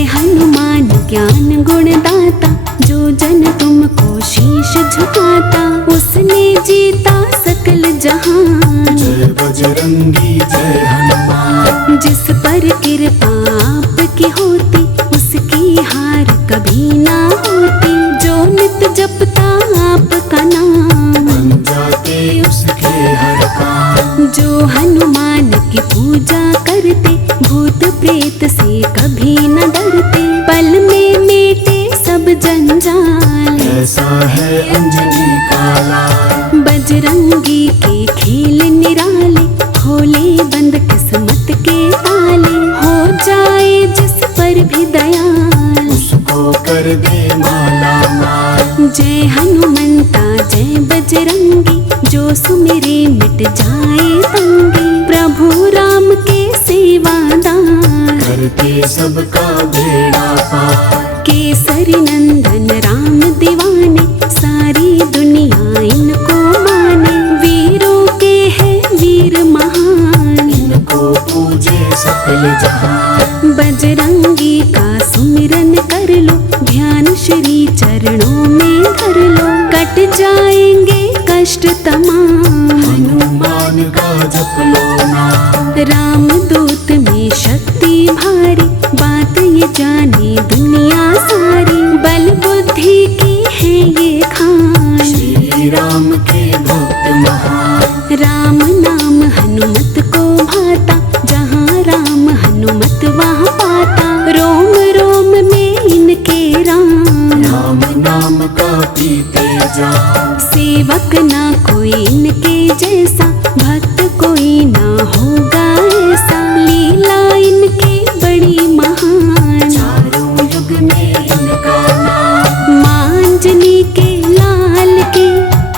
जय हनुमान ज्ञान गुण दाता, जो जन तुमको शीश झुकाता, उसने जीता सकल जहां। जय बजरंगी जय हनुमान। जिस पर कृपा आपकी होती, उसकी हार कभी ना होती। जो नित जपता आपका नाम, बन जाते उसके हर काम। जो हनुमान की पूजा करते, भूत प्रेत से कभी न डरते। पल में मेटे सब जंजाल, ऐसा है अंजनी का लाल। बजरंगी के खेल निराले, खोले बंद किस्मत के ताले। हो जाए जिस पर भी दयाल, उसको कर दे माला माल। जय हनुमंता जय बजरंगी, जो सुमिरे मिट जाए तंगी। प्रभु राम के सेवादार, करते सबका बेड़ा पार। केसरी नंदन राम दीवाने, सारी दुनिया इनको माने। वीरों के है वीर महान, इनको पूजे सकल जहां। बजरंगी का सुमिरन कर लो, ध्यान श्री चरणों में धर लो। कट जाएंगे कष्ट तमाम, हनुमान का जप लो नाम। राम दूत में शक्ति भारी, बात ये जाने दुनिया सारी। बल बुद्धि की है ये खान, श्री राम के भक्त महान। राम नाम हनुमत को भाता, जहाँ राम हनुमत वहाँ पाता। रोम रोम में इनके राम, राम नाम का पीते जाओ। सेवक ना कोई इनके जैसा, भक्त कोई ना होगा ऐसा। लीला इनकी बड़ी महान, चारों युग में इनका नाम। मां अंजनी के लाल की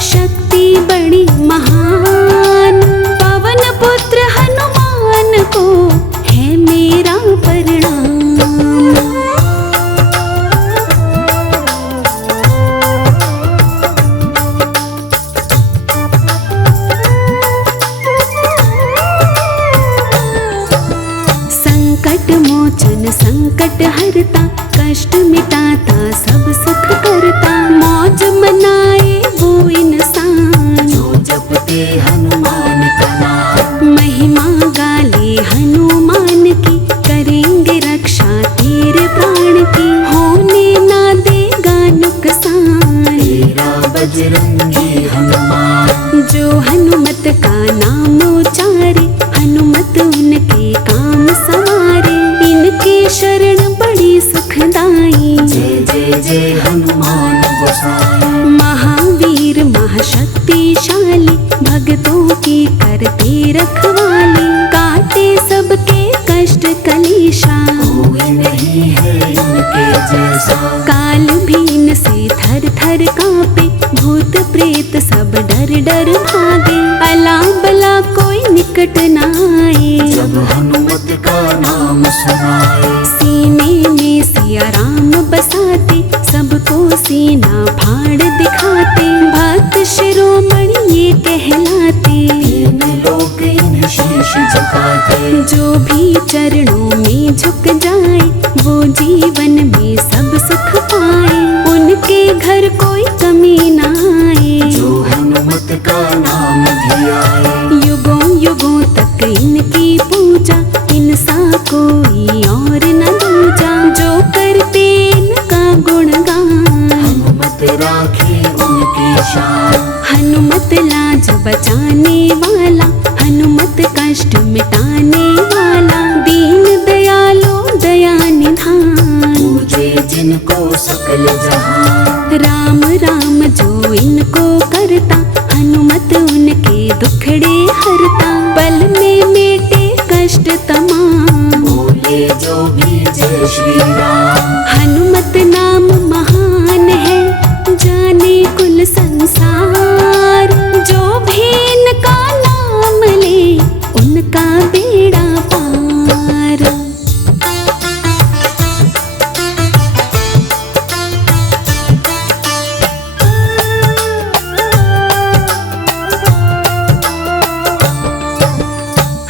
शक्ति बड़ी महान। पवन पुत्र हनुमान को है मेरा प्रणाम। संकट मोचन संकट हरता, कष्ट मिटाता सब सुख करता। मौज मनाए वो इंसान, जो जपते हनुमान का नाम। महिमा गाले हनुमान की, करेंगे रक्षा तेरे प्राण की। होने ना देगा नुकसान, तेरा बजरंगी हनुमान। जो हनुमत का नाम उचारे, हनुमत उनके काम सवारे। इनके शरण बड़ी सुखदाई, जय जय जय हनुमान गोसाई। महावीर महाशक्तिशाली, भक्तों की करते रखवाली। काटे सबके कष्ट कलेशा, कोई नहीं है इनके जैसा। काल भी इनसे थर थर कांपे, भूत प्रेत सब डर डर भागे। अला बला कोई निकट न आए, जब हनुमत का नाम सुनाए। सीने में सिया राम बसाते, सबको सीना फाड़ दिखाते। भक्त शिरोमणि ये कहलाते, तीन लोग इन्हें शीश झुकाते। जो भी चरणों में झुक जाए, वो जीवन में सब सुख पाए। उनके घर कोई कमी ना आए, जो हनुमत का नाम धियाए। युगों युगों तक इनकी पूजा, इनसा कोई और न दूजा। जो करते इनका गुणगान, हनुमत राखे उनकी शान। हनुमत लाज बचाने वाला, हनुमत कष्ट मिटाने वाला। दीन दयालो दया निधान, पूजे जिनको सकल जहां। राम राम जो इनको करता, हनुमत उनके दुखड़े हरता। पल में मेटे कष्ट तमाम, बोले जो भी जय श्री राम। हनुमत नाम महान है, जाने कुल संसार। जो भी इनका नाम ले, उनका बेड़ा पार।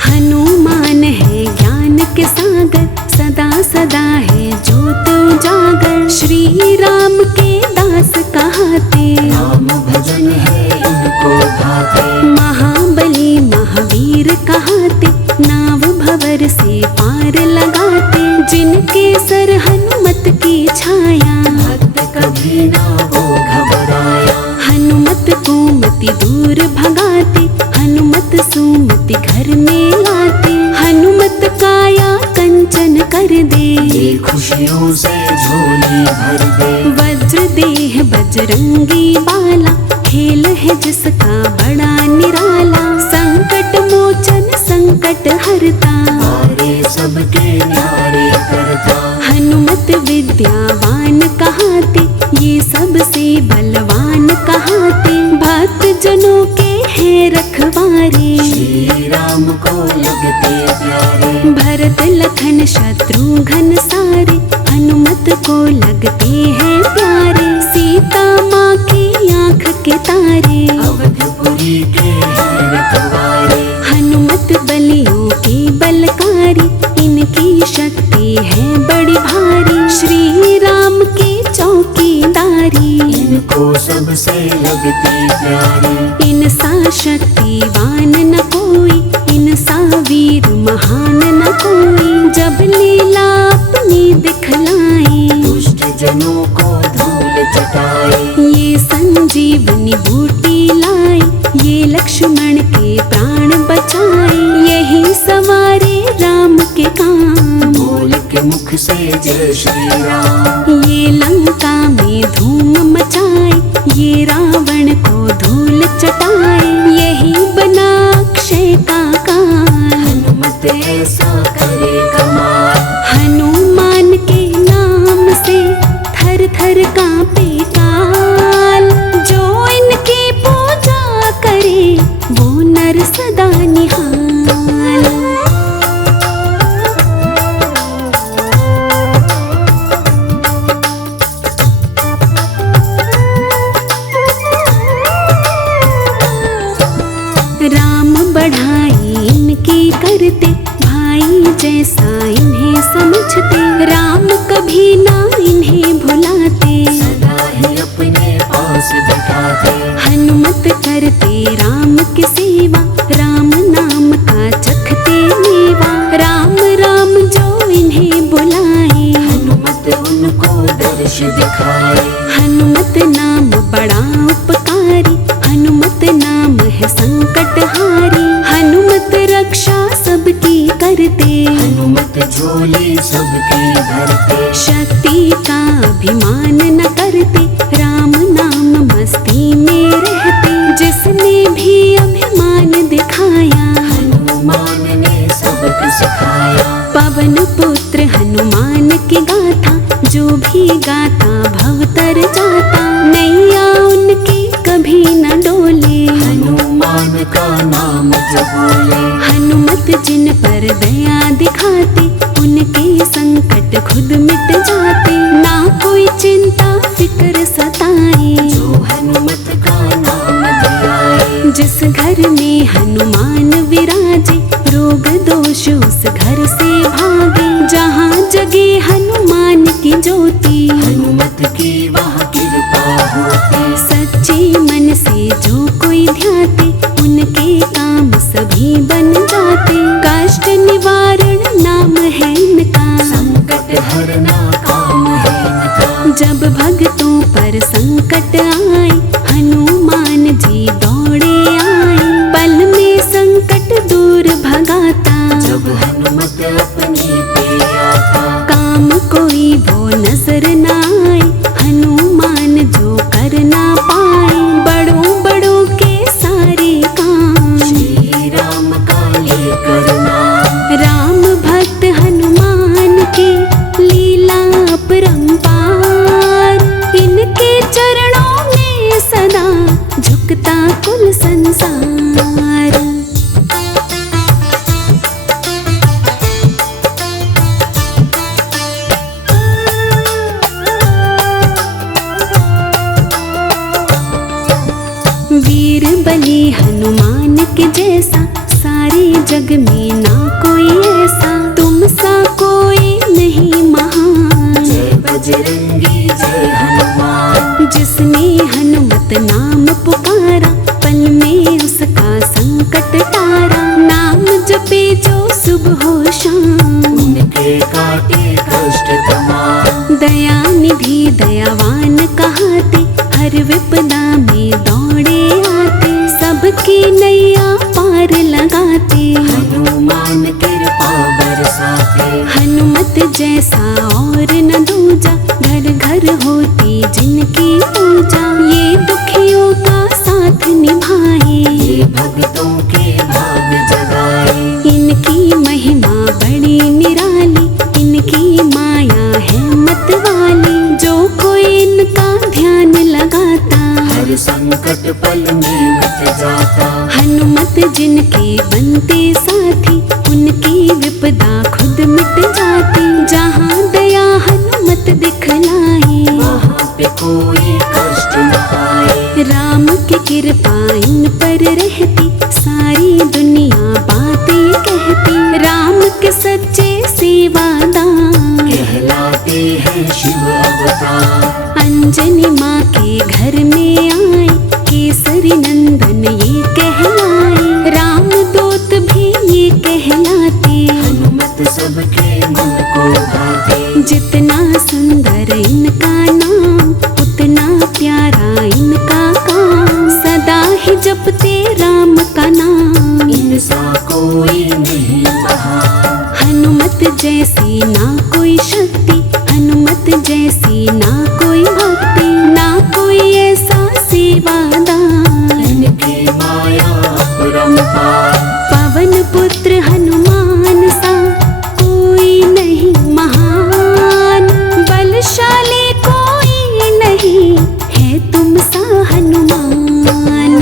हनुमान है ज्ञान के सागर, सदा सदा है ज्योत उजागर। श्री राम के दास कहाते, राम भजन है इनको भाते। महाबली महावीर कहाते, नाव भंवर से पार लगाते। जिनके सर हनुमत की छाया, भक्त कभी ना वो घबराया। हनुमत कुमति दूर भगाते, हनुमत सुमति घर में लाते। हनुमत काया कंचन कर दे, ये खुशियों से झोली भर दे। वज्र देह बजरंगी बाला, खेल है जिसका बड़ा निराला। संकट मोचन संकट हरता, तारे सबके न्यारे करता। हनुमत विद्यावान कहाते, ये सबसे बलवान कहाते। भक्त जनों के हैं रखवारे, श्री राम को लगते प्यारे। भरत लखन शत्रुघ्न सारे, हनुमत को लगते हैं प्यारे। सीता माँ की आँख के तारे, अवधपुरी के हैं रखवारे। हनुमत बलियों की बलकारी, इनकी शक्ति है बड़ी भारी। श्री राम की चौकीदारी, इनको सबसे लगती प्यारी। इनसा शक्तिवान न कोई, इनसा वीर महान न कोई। जब लीला अपनी दिखलाई, दुष्ट जनों को धूल चटाई। ये संजीवनी बूटी लाई, ये लक्ष्मण के प्राण बचाए। यही सवारे राम के काम, बोल के मुख से जय श्री राम। ये लंका में धूम मचाए, ये रावण को धूल चटाए। यही बना अक्षय का काल, हनुमत ऐसा करे कमाल। हनुमान के नाम से थर थर कांपे काल। जो इनकी पूजा करे, वो नर सदा निहाल। राम बढ़ाई इनकी करते, भाई जैसा इन्हें समझते। राम कभी ना इन्हें भुलाते, सदा ही अपने पास बिठाते। हनुमत करते राम की सेवा, राम नाम का चखते मेवा। राम राम जो इन्हें बुलाए, हनुमत उनको दर्श दिखाए। हनुमत नाम बड़ा उपकारी, हनुमत नाम है संकटहारी। हनुमत रक्षा सबकी करते, हनुमत झोली सबकी भरते। शक्ति का अभिमान न करते, राम नाम मस्ती में रहते। जिसने भी अभिमान दिखाया, हनुमान ने सबक सिखाया। पवन पुत्र हनुमान की गाथा, जो भी गाता भवतर जाता। नैया उनकी कभी न डोले, हनुमान का नाम जो बोले। हनुमत जिन पर दया दिखाते, उनके संकट खुद मिट जाते। ना कोई चिंता फिक्र सताए, जो हनुमत का नाम दिलाए। जिस घर में हनुमान विराजे, रोग दोष उस घर से भागे। जहाँ जगे हनुमान की ज्योति, हनुमत की वहाँ कृपा होती। सच्चे मन से जो कोई ध्याते, उनके काम सभी बन जाते। कष्ट निवारण नाम है इनका, संकट हरना काम है इनका। जब भक्तों पर संकट आए, हनुमान जी दौड़े आए। पल में संकट दूर भगाता, जब हनुमत अपनी पे आता। काम कोई वो नजर न आए, हनुमान जो कर ना पाए। बड़ों बड़ों के सारे काम, श्री राम का ये करना। राम भक्त हनुमान की लीला अपरंपार। इनके चरणों में सदा झुकता कुल संसार। वीर बली हनुमान के जैसा, सारे जग में ना कोई ऐसा। तुम सा कोई नहीं भाते। हनुमत जैसा और न दूजा, घर घर होती जिनकी पूजा। ये दुखियों का साथ निभाए, ये भक्तों के भाग जगाए। इनकी महिमा बड़ी निराली, इनकी माया है मत वाली। जो कोई इनका ध्यान लगाता, हर संकट पल में मिट जाता। हनुमत जिनके बनते साथी, उनकी विपदा खुद मिट जाती। जहाँ दया हनुमत दिखलाई, वहाँ पे कोई कष्ट न आए। राम की कृपा इन पर रहती, सारी दुनिया बातें कहती। राम के सच्चे सेवादार कहलाते हैं शिव अवतार। अंजनी माँ के घर में आए, केसरी नंदन ये कहलाए। राम दूत भी ये कहलाते, हनुमत सबके मन को भाते। जितना सुंदर इनका नाम, उतना प्यारा इनका काम। सदा ही जपते राम का नाम, इनसा कोई नहीं महान। हनुमत जैसी ना कोई शक्ति, हनुमत जैसी ना कोई भक्ति। ना कोई ऐसा सेवादार, इनकी माया अपरंपार। पवन पुत्र हनुमान सा कोई नहीं महान। बलशाली कोई नहीं है तुम सा हनुमान।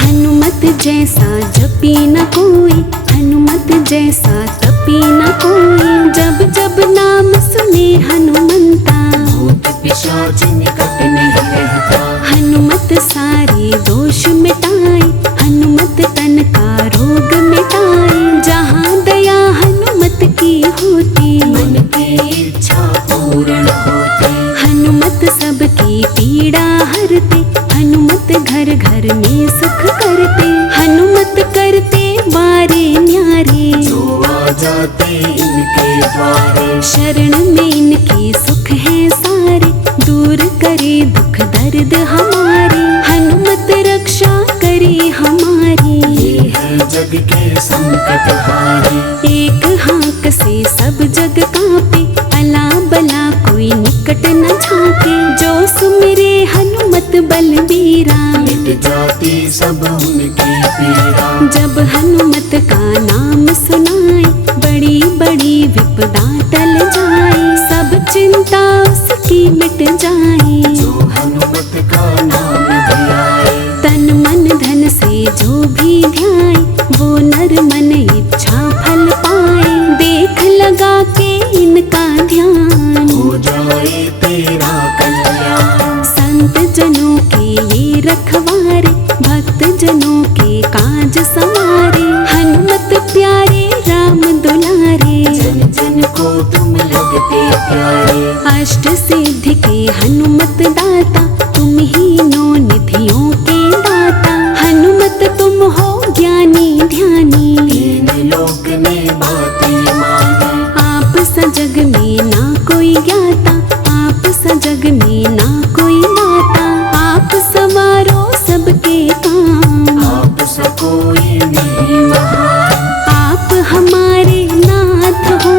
हनुमत जैसा जपी न कोई, हनुमत जैसा तपी न कोई। जब जब नाम सुने हनुमंता, भूत पिशाच निकट नहीं रहता। हनुमत सारे दोष मिटाए, हनुमत तन का रोग मिटाए। जहाँ दया हनुमत की होती, मन की इच्छा पूर्ण होती। हनुमत सबकी पीड़ा हरते, हनुमत घर घर में सुख करते। हनुमत करते वारे न्यारे, जो आ जाते इनके द्वारे। शरण में इनके सुख है सारे, दूर करे दुख दर्द हमारे। हनुमत रक्षा करे हमारी, ये है जग के संकट हारे। एक हाँक से सब जग कांपे, अला बला कोई निकट न झांके। जो सुमिरे हनुमत बलबीरा, मिट जाती सब उनकी पीड़ा। जब हनुमत का नाम सुनाए, बड़ी बड़ी विपदा टल जाए। सब चिंता उसकी मिट जाए, जो हनुमत का नाम धियाए। तन मन धन से जो भी ध्याए, वो नर मन इच्छा फल पाए। देख लगा के इनका ध्यान, हो जाए तेरा कल्याण। संत जनों के ये रखवारे, भक्त जनों के काज संवारे। हनुमत प्यारे राम दुलारे, जन जन को तुम लगते प्यारे। अष्ट सिद्धि के हनुमत दाता, तुम ही नौ निधियों के दाता। हनुमत तुम हो ज्ञानी ध्यानी, तीन लोक में बातें माने। आप सजग में ना कोई ज्ञाता, आप सजग में ना कोई दाता। आप सवारो सबके काम, आप सा कोई नहीं महान। आप हमारे नाथ हो,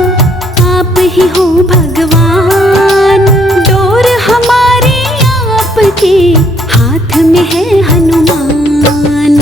आप ही हो भगवान। डोर हमारे आपके हाथ में है हनुमान।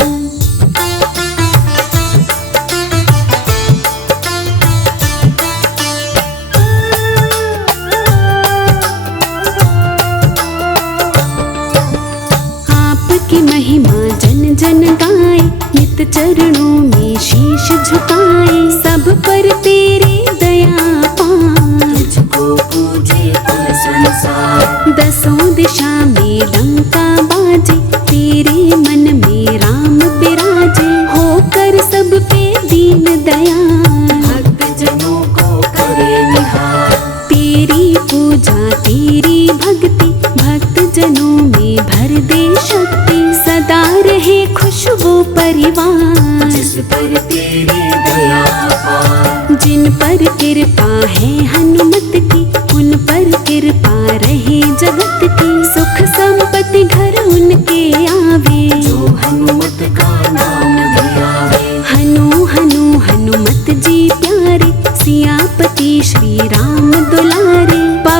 आपकी महिमा जन जन गाए, नित चरणों में शीश झुकाए। सब पर तेरी दया पाए, तुझको पूजे कुल संसार। दसों दिशा में डंका बाजे, तेरे मन में राम बिराजे। होकर सब पे दीन दयाल, भक्त जनों को करे निहार। तेरी पूजा तेरी भक्ति, भक्त जनों में भर दे शक्ति। सदा रहे खुशबू परिवार, जिस पर तेरी दया अपार। जिन पर कृपा है हनुमत की, उन पर कृपा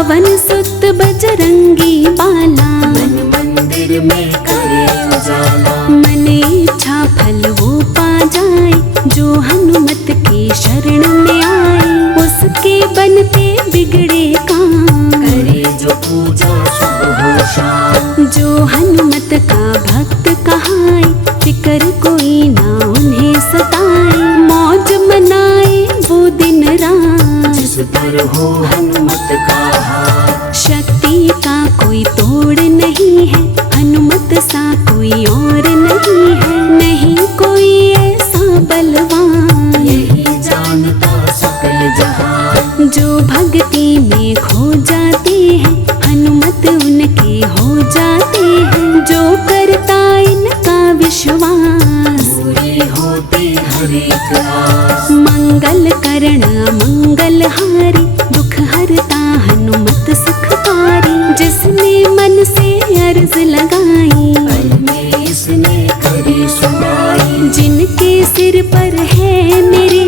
पवन सुत बजरंगी बाला, मन मंदिर में करे उजाला। मन इच्छा फल वो पा जाए, जो हनुमत के शरण में आए। उसके बनते बिगड़े काम, करे जो पूजा शुभ हो शाम। जो हनुमत का भक्त कहाए, फिकर कोई ना उन्हें सताए। मौज मनाए वो दिन रात, जिस पर हो हनुमत का हाथ। शक्ति का कोई तोड़ नहीं है, हनुमत सा कोई और नहीं है। नहीं कोई ऐसा बलवान, यही जानता सकल जहान। जो भक्ति में खो जाते हैं, हनुमत उनके हो जाते हैं। जो करता इनका विश्वास, पूरी होती हर एक आस। मंगल करण मंगल हारी, दुख हरता हनुमत सुखकारी। जिसने मन से अर्ज लगाई, पल में इसने करी सुनाई। जिनके सिर पर है मेरे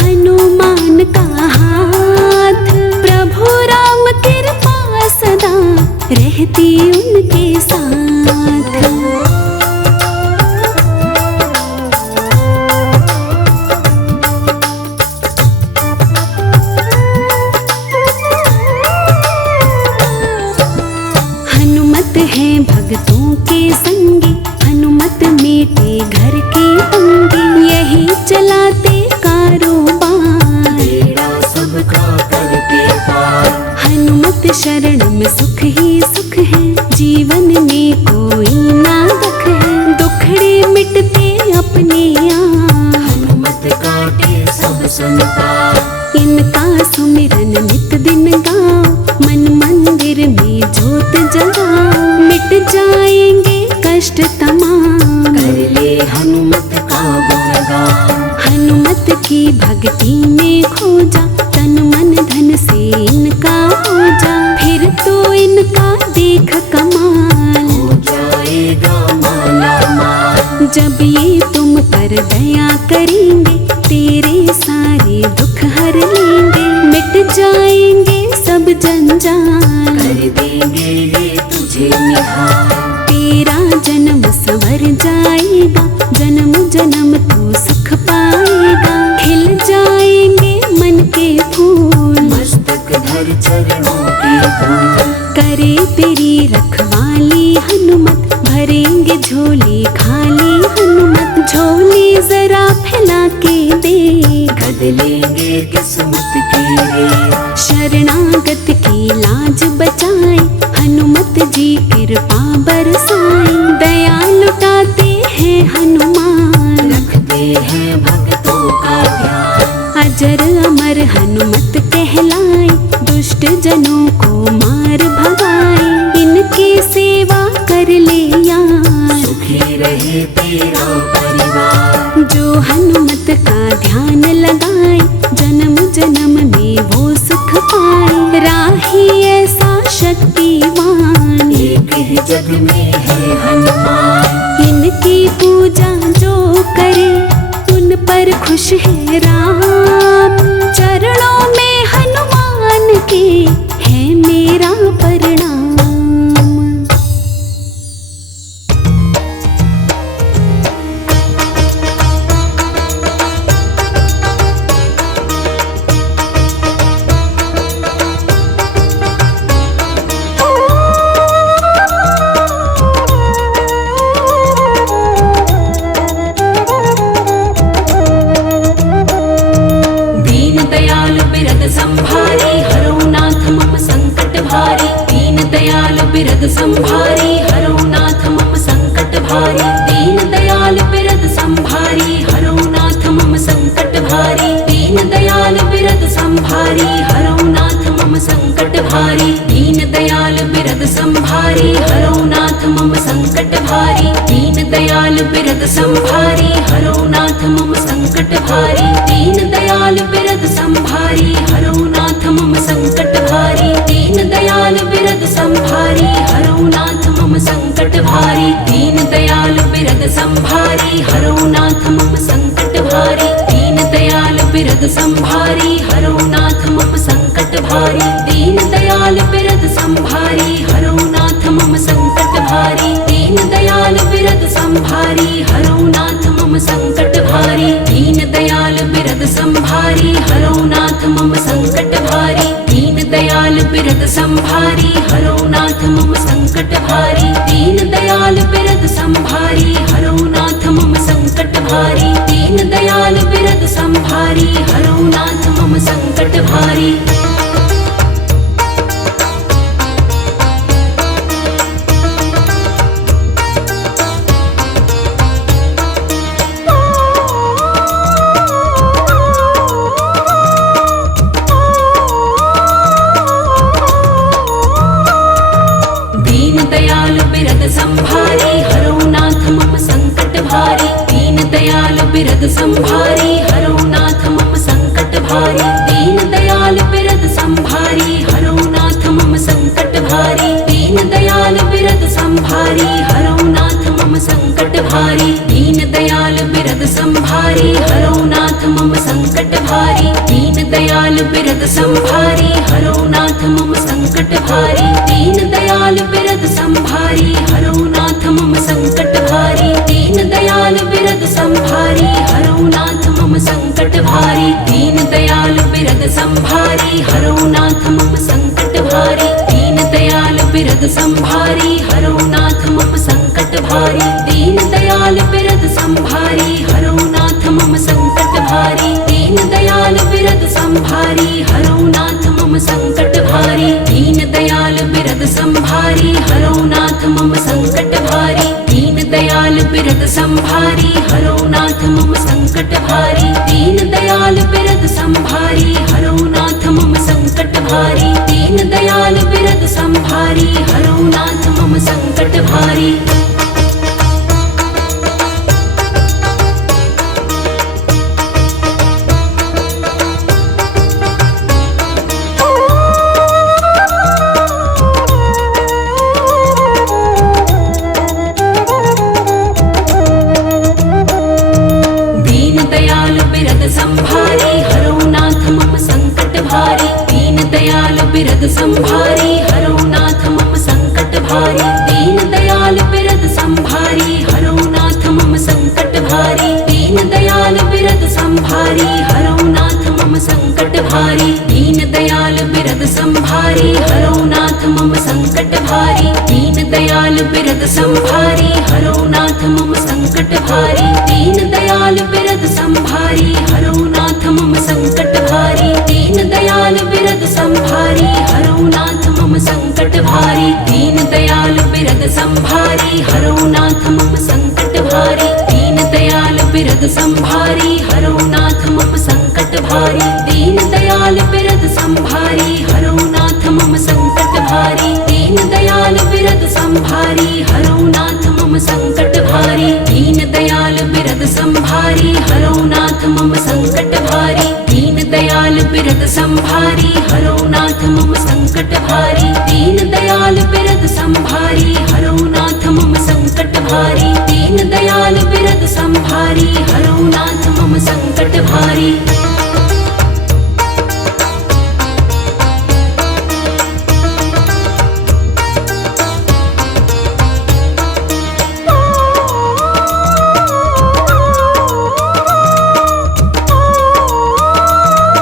हनुमान का हाथ, प्रभु राम कृपा सदा रहती उनके साथ। हनुमत है भक्तों के संगी, हनुमत मीटे घर के पंगे। यही चलाते कारोबार, बेड़ा सबका करके पार। हनुमत शरण में सुख ही सुख है, जीवन में कोई ना दुख है। दुखड़े मिटते अपने आप, हनुमत काटे सब संताप। इनका सुमिरन नित दिन गाओ, मन मंदिर में जोत जगाओ। मिट जाएंगे कष्ट तमाम, कर ले हनुमत का गुणगान। हनुमत की भक्ति में खो जा, तन मन धन से इनका हो जा। फिर तो इनका देख कमाल, हो जाएगा माला माल। जब ये तुम पर दया करेंगे, तेरे सारे दुख हर लेंगे। मिट जाएंगे सब जंजाल, कर देंगे ये तुझे निहाल। तेरा जन्म संवर जाएगा, जन्म जन्म तू सुख पाएगा। खिल जाएंगे मन के फूल, मस्तक धर चरणों की धूल। करे तेरी रखवाली हनुमत, भरेंगे झोली खाली हनुमत। झोली जरा फैला के देख, बदलेंगे किस्मत की रेख। शरणागत की लाज बचाए, हनुमत जी कृपा बरसाए। दया लुटाते हैं हनुमान, रखते हैं भक्तों का ध्यान। अजर अमर हनुमत कहलाए, दुष्ट जनों को मार भगाए। इनकी सेवा कर ले यार, सुखी रहे तेरा परिवार। जो हनुमत का ध्यान लगाए, जन्म जन्म में वो सुख पाए। राही ऐसा शक्तिवान, एक ही जग में है हनुमान। इनकी पूजा जो करे, उन पर खुश है राम। चरणों में हनुमान के है मेरा प्रणाम। बिरद संभारी हरो नाथ मम संकट भारी। दीन दयाल बिरद संभारी हरो नाथ मम संकट भारी। दीन दयाल बिरद संभारी हरो नाथ मम संकट भारी। दीन दयाल बिरद संभारी हरो नाथ मम संकट भारी। दीन दयाल बिरद संभारी हरो नाथ मम संकट भारी। दीन दयाल बिरद संभारी हरो नाथ मम संकट भारी। दीन दयाल बिरद संभारी हरो नाथ मम संकट भारी। दीन दयाल बिरद संभारी हरो नाथ मम संकट भारी। दीन दयाल बिरद संभारी हरो नाथ मम संकट भारी। दीन दयाल दयाल बिरद संभारी हरो नाथ मम संकट भारी। दीन दयाल बिरद संभारी हरो नाथ मम संकट भारी। दीन दयाल बिरद संभारी हरो नाथ मम संकट भारी। दीन दयाल बिरद संभारी हरो नाथ मम संकट भारी। दीन दयाल बिरद संभारी हरो नाथ मम संकट भारी। दीन दयाल बिरद संभारी हरो नाथ मम संकट भारी। दीन दयाल बिरद संभारी हरो नाथ मम संकट भारी। दीन दयाल बिरद संभारी हरो नाथ मम संकट भारी। दीन दयाल बिरद संभारी हरो नाथ मम संकट भारी। दीन दयाल बिरद संभारी हरो नाथ मम संकट भारी। दीन दयाल बिरद संभारी हरो नाथ मम संकट भारी। दीन दयाल बिरद संभारी हरो नाथ मम संकट भारी। दीन दयाल बिरद संभारी हरो नाथ मम संकट भारी। दीन दयाल बिरद संभारी हरो नाथ मम संकट भारी। दीन दयाल बिरद संभारी हरो नाथ मम संकट भारी। दीन दयाल बिरद संभारी हरो नाथ मम संकट भारी। दीन दयाल बिरद संभारी हरो नाथ मम संकट भारी। दीन दयाल बिरद संभारी हरो नाथ मम संकट भारी। दीन दयाल बिरद संभारी हरो नाथ मम संकट भारी। दीन दयाल बिरद संभारी हरो नाथ मम संकट भारी। दीन दयाल बिरद संभारी हरो नाथ मम संकट भारी। दीन दयाल बिरद संभारी हरो नाथ मम संकट भारी। दीन दयाल बिरद संभारी हरो नाथ मम संकट भारी। दीन दयाल बिरद संभारी हरो नाथ मम संकट भारी। दीन दयाल बिरद संभारी हरो नाथ मम संकट भारी। दीन दयाल बिरद संभारी हरो नाथ मम संकट भारी। दीन दयाल बिरद संभारी हरो नाथ मम संकट भारी। दीन दयाल बिरद संभारी हरो नाथ मम संकट भारी। दीन दयाल बिरद संभारी हरो नाथ मम संकट भारी। दीन दयाल बिरद संभारी हरो नाथ मम संकट भारी। दीन दयाल बिरद संभारी हरो नाथ मम संकट भारी। दीन दयाल बिरद संभारी हरो नाथ मम संकट भारी। दीन दयाल बिरद संभारी हरो नाथ मम संकट भारी। दीन दयाल बिरद संभारी हरो नाथ मम संकट भारी। दीन दयाल बिरद संभारी हरो नाथ मम संकट भारी। दीन दयाल बिरद संभारी हरो नाथ मम संकट भारी। दीन दयाल बिरद संभारी हरो नाथ मम संकट भारी। दीन दयाल बिरद संभारी हरो नाथ मम संकट भारी। दीन दयाल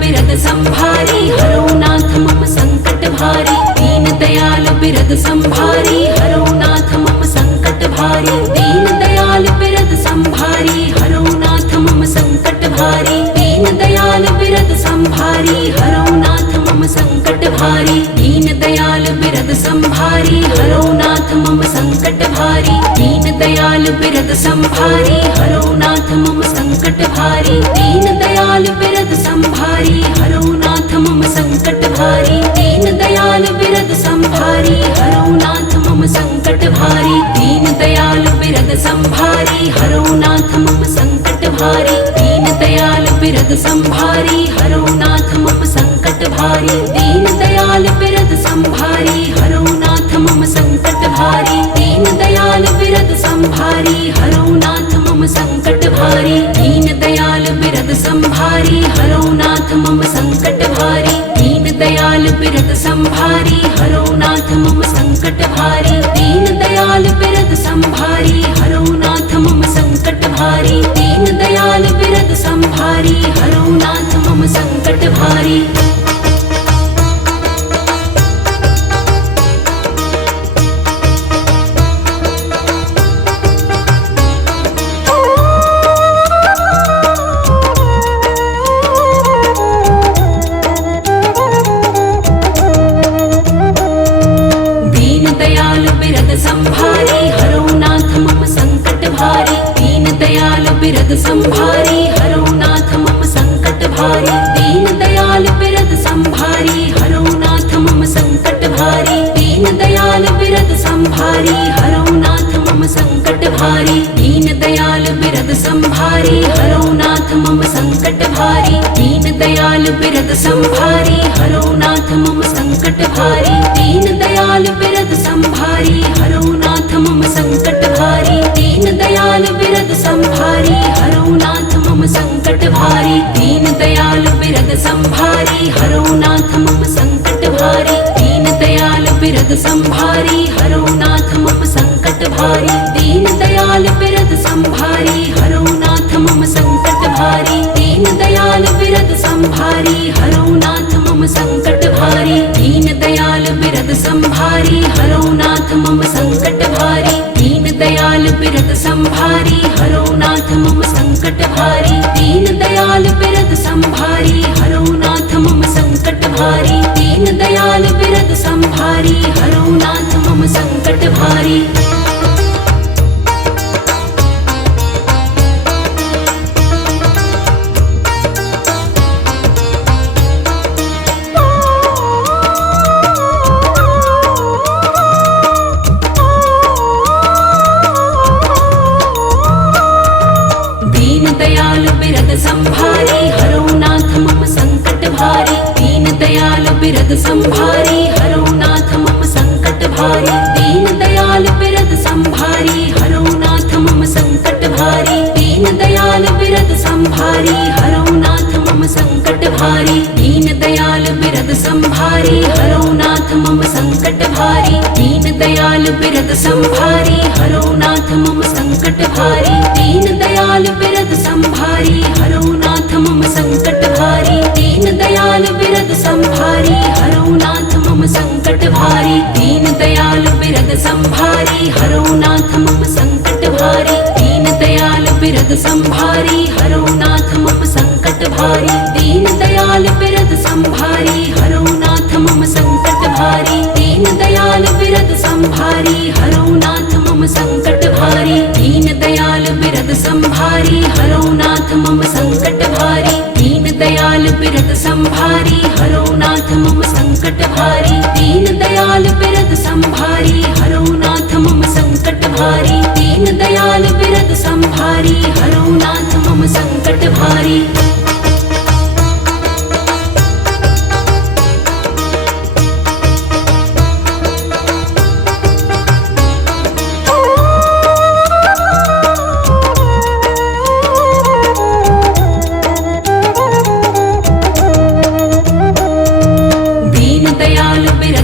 बिरद संभारी हरो नाथ मम संकट भारी। दीन दयाल बिरद संभारी हरो नाथ मम संकट भारी। दीन दयाल बिरद संभारी हरो नाथ मम संकट भारी। दीन दयाल बिरद संभारी हरो नाथ मम संकट भारी। दीन दयाल बिरद संभारी हरो नाथ मम संकट भारी। दीन दयाल बिरद संभारी हरो नाथ मम संकट भारी। दीन दयाल बिरद संभारी हरो नाथ मम संकट भारी। दीन दयाल बिरद संभारी हरो नाथ मम संकट भारी। दीन दयाल बिरद संभारी हरो नाथ मम संकट भारी। दीन दयाल बिरद संभारी हरो नाथ मम संकट भारी। दीन दयाल बिरद संभारी हरो नाथ मम संकट भारी। दीन दयाल बिरद संभारी हरो नाथ मम संकट भारी। दीन दयाल बिरद संभारी हरौ नाथ मम संकट भारी। दीन दयाल बिरद संभारी हरौ नाथ मम संकट भारी। दीन दयाल बिरद संभारी हरौ नाथ मम संकट भारी। दीन दयाल बिरद संभारी हरौ नाथ मम संकट भारी। संभारी हरौ नाथ मम संकट भारी। दीन दयाल बिरद संभारी हरौ नाथ मम संकट भारी। दीन दयाल बिरद संभारी हरौ नाथ मम संकट भारी। दीन दयाल बिरद संभारी हरौ नाथ मम संकट भारी। दीन दयाल बिरद संभारी हरौ नाथ मम संकट भारी। दीन दयाल बिरद संभारी हरौ नाथ मम संकट भारी। दीन दयाल बिरद संभारी हरौ नाथ मम संकट भारी। दीन दयाल बिरद संभारी हरौ नाथ मम संकट भारी। दीन दयाल बिरद संभारी हरौ नाथ मम संकट भारी। दीन दयाल बिरद संभारी हरौ नाथ मम संकट भारी। दीन दयाल बिरद संभारी हरौ नाथ मम संकट भारी। दीन दयाल बिरद संभारी हरौ नाथ मम संकट भारी। दीन दयाल बिरद संभारी हरौ नाथ मम संकट भारी। दीन दयाल बिरद संभारी हरौ नाथ मम संकट भारी। दीन दयाल बिरद संभारी हरौ नाथ मम संकट भारी। दीन दयाल बिरद संभारी हरौ नाथ मम संकट भारी। दयाल बिरद संभारी हरौ नाथ मम संकट भारी। दीन दयाल बिरद संभारी हरौ नाथ मम संकट भारी। दीन दयाल बिरद संभारी हरौ नाथ मम संकट भारी। दीन दयाल बिरद संभारी हरौ नाथ मम संकट भारी। दीन दयाल बिरद संभारी हरौ नाथ मम संकट भारी। दीन दयाल बिरद संभारी हरौ नाथ मम संकट भारी। दीन दयाल बिरद संभारी हरौ नाथ मम संकट भारी। दीन दयाल बिरद संभारी हरौ नाथ मम संकट भारी। दीन दयाल बिरद संभारी हरौ नाथ मम संकट भारी। दीन दयाल बिरद संभारी हरौ नाथ मम संकट भारी। दीन दयाल बिरद संभारी हरौ नाथ मम संकट भारी। दीन दयाल बिरद संभारी हरौ नाथ मम संकट भारी। दीन दयाल बिरद संभारी हरौ नाथ मम संकट भारी। दीन दयाल बिरद संभारी हरौ नाथ मम संकट भारी। दीन दयाल बिरद संभारी हरौ नाथ मम संकट भारी। दीन दयाल बिरद संभारी हरौ नाथ मम संकट भारी।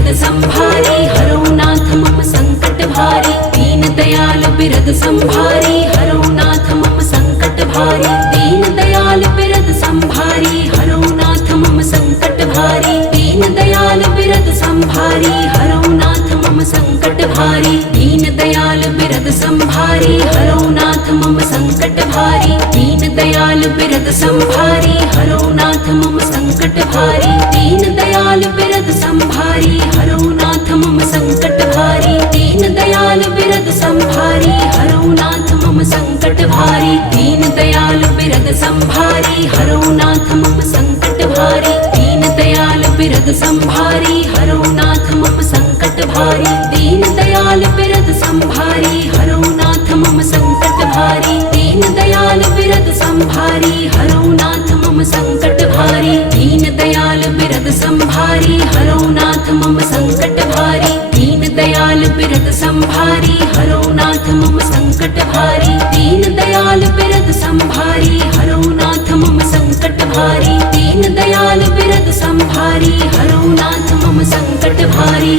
संभारी हरौ नाथ मम संकट भारी। दीन दयाल बिरद संभारी हरौ नाथ मम संकट भारी। दीन दयाल बिरद संभारी हरौ नाथ मम संकट भारी। दीन दयाल बिरद संभारी हरौ नाथ मम संकट भारी। दीन दयाल बिरद संभारी हरौ नाथ मम संकट भारी। दीन दयाल बिरद संभारी हरौ नाथ मम संकट भारी। दीन दयाल बिरद संभारी हरौ नाथ मम संकट भारी। दीन दयाल बिरद संभारी हरौ नाथ मम संकट भारी। दीन दयाल बिरद संभारी हरौ नाथ मम संकट भारी। दीन दयाल बिरद संभारी हरौ नाथ मम संकट भारी। दीन दयाल बिरद संभारी हरौ नाथ मम संकट भारी। दीन दयाल बिरद संभारी हरौ नाथ मम संकट भारी। दीन दयाल बिरद संभारी हरौ नाथ मम संकट भारी। दीन दयाल बिरद संभारी हरौ नाथ मम संकट भारी। दीन दयाल बिरद संभारी हरौ नाथ मम संभारी हरौ नाथ मम संकट भारी।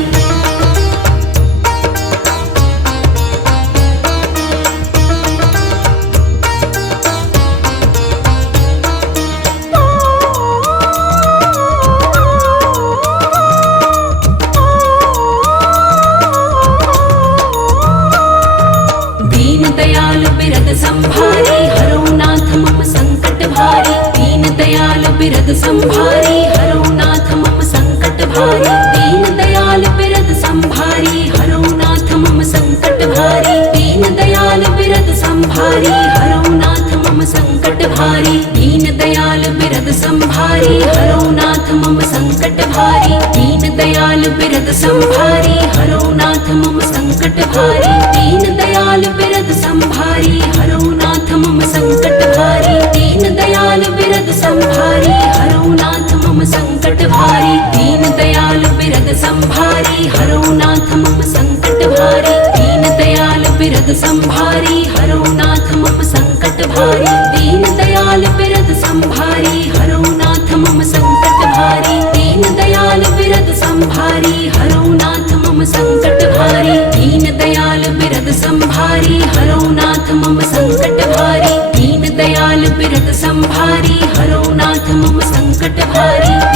दीन दयाल बिरद संभारी हरौ नाथ मम संकट भारी। दीन दयाल बिरद संभारी हरौ नाथ मम संकट भारी। दीन दयाल बिरद संभारी हरौ नाथ मम संकट भारी। दीन दयाल बिरद संभारी हरौ नाथ मम संकट भारी। दीन दयाल बिरद संभारी हरौ नाथ मम संकट भारी। दीन दयाल बिरद संभारी हरौ नाथ मम संकट भारी। दीन दयाल बिरद संभारी हरौ नाथ मम संकट भारी। दीन दयाल बिरद संभारी हरौ नाथ मम संकट भारी। दीन दयाल बिरद संभारी हरौ नाथ मम संकट भारी। दीन दयाल बिरद संभारी हरौ नाथ मम संकट भारी। दीन दयाल बिरद संभारी हरौ नाथ मम संकट भारी। दीन दयाल बिरद संभारी हरौ नाथ मम संकट भारी। दीन दयाल बिरद संभारी हरौ नाथ मम संकट भारी। दीन दयाल बिरद संभारी हरौ नाथ मम संकट भारी।